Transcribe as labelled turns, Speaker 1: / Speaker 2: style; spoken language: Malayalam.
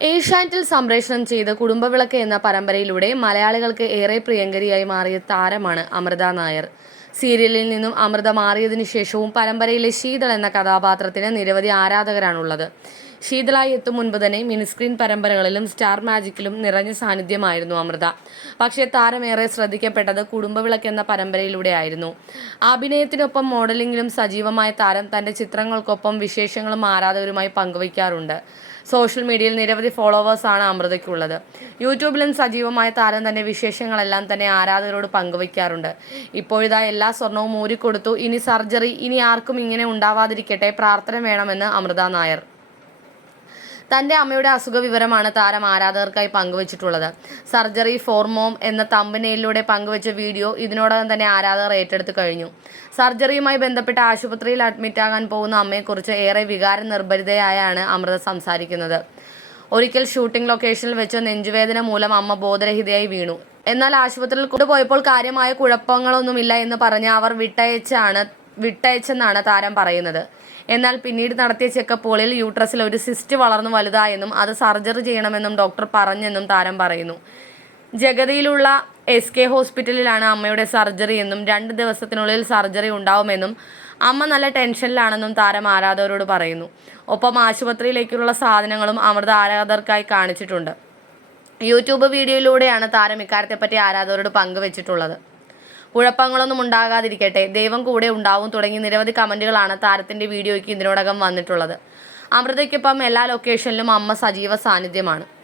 Speaker 1: ഏഷ്യാനെറ്റിൽ സംപ്രേഷണം ചെയ്ത കുടുംബവിളക്ക് എന്ന പരമ്പരയിലൂടെ മലയാളികൾക്ക് ഏറെ പ്രിയങ്കരിയായി മാറിയ താരമാണ് അമൃത നായർ. സീരിയലിൽ നിന്നും അമൃത മാറിയതിനു ശേഷവും പരമ്പരയിലെ ശീതൾ എന്ന കഥാപാത്രത്തിന് നിരവധി ആരാധകരാണുള്ളത്. ശീതളായി എത്തും മുൻപ് തന്നെ മിനിസ്ക്രീൻ പരമ്പരകളിലും സ്റ്റാർ മാജിക്കിലും നിറഞ്ഞ സാന്നിധ്യമായിരുന്നു അമൃത. പക്ഷേ താരമേറെ ശ്രദ്ധിക്കപ്പെട്ടത് കുടുംബവിളക്ക് എന്ന പരമ്പരയിലൂടെയായിരുന്നു. അഭിനയത്തിനൊപ്പം മോഡലിംഗിലും സജീവമായ താരം തന്റെ ചിത്രങ്ങൾക്കൊപ്പം വിശേഷങ്ങളും ആരാധകരുമായി പങ്കുവയ്ക്കാറുണ്ട്. സോഷ്യൽ മീഡിയയിൽ നിരവധി ഫോളോവേഴ്സാണ് അമൃതയ്ക്കുള്ളത്. യൂട്യൂബിലും സജീവമായ താരം തന്റെ വിശേഷങ്ങളെല്ലാം തന്നെ ആരാധകരോട് പങ്കുവയ്ക്കാറുണ്ട്. ഇപ്പോഴിതാ എല്ലാ സ്വർണവും ഊരിക്കൊടുത്തു. ഇനി സർജറി ഇനി ആർക്കും ഇങ്ങനെ ഉണ്ടാവാതിരിക്കട്ടെ പ്രാർത്ഥന വേണമെന്ന് അമൃത നായർ. തന്റെ അമ്മയുടെ അസുഖ വിവരമാണ് താരം ആരാധകർക്കായി പങ്കുവച്ചിട്ടുള്ളത്. സർജറി ഫോർമോം എന്ന തമ്പനയിലൂടെ പങ്കുവച്ച വീഡിയോ ഇതിനോടകം തന്നെ ആരാധകർ ഏറ്റെടുത്തു കഴിഞ്ഞു. സർജറിയുമായി ബന്ധപ്പെട്ട് ആശുപത്രിയിൽ അഡ്മിറ്റാകാൻ പോകുന്ന അമ്മയെക്കുറിച്ച് ഏറെ വികാര നിർഭരിതയായാണ് അമൃത സംസാരിക്കുന്നത്. ഒരിക്കൽ ഷൂട്ടിംഗ് ലൊക്കേഷനിൽ വെച്ച് നെഞ്ചുവേദന മൂലം അമ്മ ബോധരഹിതയായി വീണു. എന്നാൽ ആശുപത്രിയിൽ കൊണ്ടുപോയപ്പോൾ കാര്യമായ കുഴപ്പങ്ങളൊന്നുമില്ല എന്ന് പറഞ്ഞ് അവർ വിട്ടയച്ചാണ് വിട്ടയച്ചെന്നാണ് താരം പറയുന്നത്. എന്നാൽ പിന്നീട് നടത്തിയ ചെക്കപ്പുകളിൽ യൂട്രസിൽ ഒരു സിസ്റ്റ് വളർന്നു വലുതായെന്നും അത് സർജറി ചെയ്യണമെന്നും ഡോക്ടർ പറഞ്ഞെന്നും താരം പറയുന്നു. ജഗതിയിലുള്ള എസ് കെ ഹോസ്പിറ്റലിലാണ് അമ്മയുടെ സർജറി എന്നും രണ്ട് ദിവസത്തിനുള്ളിൽ സർജറി ഉണ്ടാവുമെന്നും അമ്മ നല്ല ടെൻഷനിലാണെന്നും താരം ആരാധകരോട് പറയുന്നു. ഒപ്പം ആശുപത്രിയിലേക്കുള്ള സാധനങ്ങളും അമൃത ആരാധകർക്കായി കാണിച്ചിട്ടുണ്ട്. യൂട്യൂബ് വീഡിയോയിലൂടെയാണ് താരം ഇക്കാര്യത്തെപ്പറ്റി ആരാധകരോട് പങ്കുവച്ചിട്ടുള്ളത്. കുഴപ്പങ്ങളൊന്നും ഉണ്ടാകാതിരിക്കട്ടെ. ദൈവം കൂടെ ഉണ്ടാവും തുടങ്ങി നിരവധി കമന്റുകളാണ് താരത്തിന്റെ വീഡിയോയ്ക്ക് ഇതിനോടകം വന്നിട്ടുള്ളത്. അമൃതയ്ക്കൊപ്പം എല്ലാ ലൊക്കേഷനിലും അമ്മ സജീവ സാന്നിധ്യമാണ്.